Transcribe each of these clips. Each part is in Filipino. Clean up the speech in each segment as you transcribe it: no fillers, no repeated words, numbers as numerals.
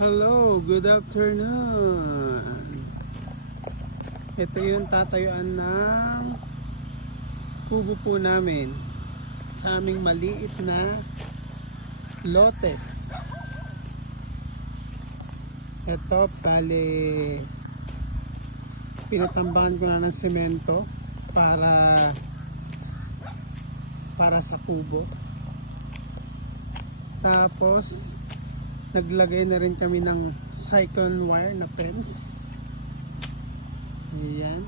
Hello, good afternoon. Ito yung tatayuan ng kubo po namin sa aming maliit na lote. Ito, bali pinatambakan ko na ng semento para sa kubo. Tapos naglagay na rin kami ng cyclone wire na fence. Ayan.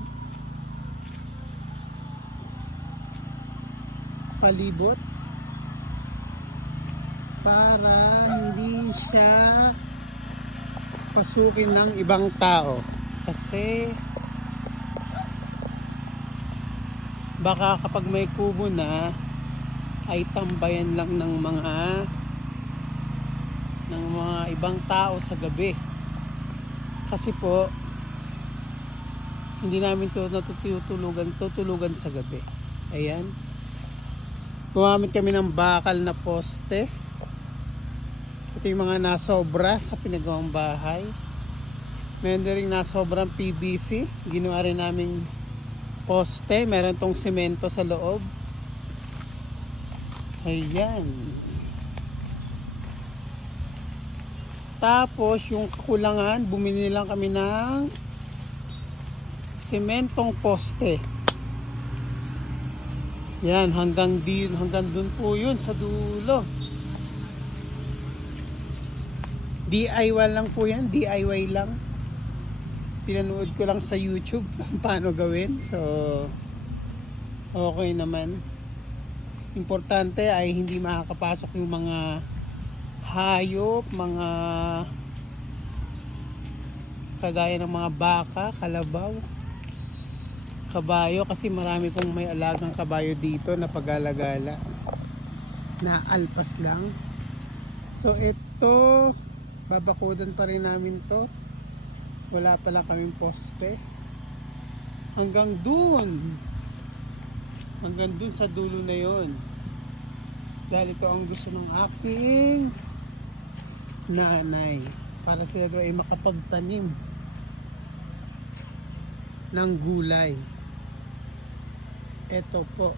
Palibot para hindi siya pasukin ng ibang tao. Kasi baka kapag may kubo na ay tambayan lang ng mga ibang tao sa gabi. Kasi po hindi namin to tutulugan sa gabi. Ayan. Gumamit kami ng bakal na poste. Ito yung mga nasobra sa pinagawang bahay. Meron din rin nasobrang PVC. Ginawa rin namin poste. Meron tong semento sa loob. Ayan. Tapos yung kakulangan, bumili lang kami ng sementong poste. Yan, hanggang dun po yun sa dulo. DIY lang po yan, DIY lang. Pinanood ko lang sa YouTube kung paano gawin. So, okay naman. Importante ay hindi makakapasok yung mga hayop, mga kagaya ng mga baka, kalabaw, kabayo, kasi marami pong may alagang kabayo dito na pag-alagala na alpas lang. So ito, babakudan pa rin namin to. Wala pala kaming poste hanggang dun sa dulo na yon, dahil ito ang gusto ng aking nanay, para sila doon ay makapagtanim ng gulay. Ito po,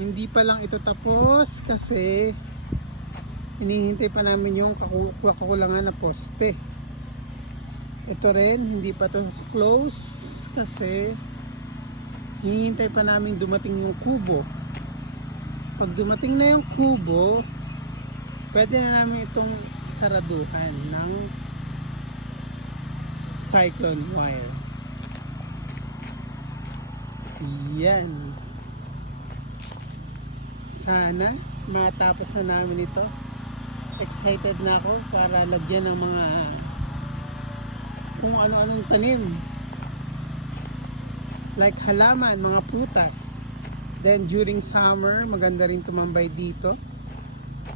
hindi pa lang ito tapos kasi hinihintay pa namin yung kakulangan na poste. Ito rin hindi pa to close kasi hinihintay pa namin dumating yung kubo. Pag dumating na yung kubo, pwede na namin itong saraduhan ng cyclone wire. Yan. Sana matapos na namin ito. Excited na ako para lagyan ng mga kung ano-anong tanim. Like halaman, mga prutas. Then during summer, maganda rin tumambay dito.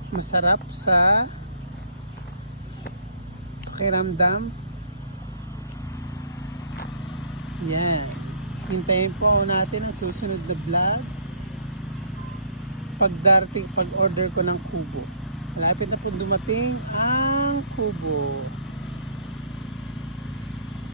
Masarap sa pakiramdam. Yan. Hintayin po natin ang susunod na vlog. Pag order ko ng kubo. Malapit na po dumating ang kubo.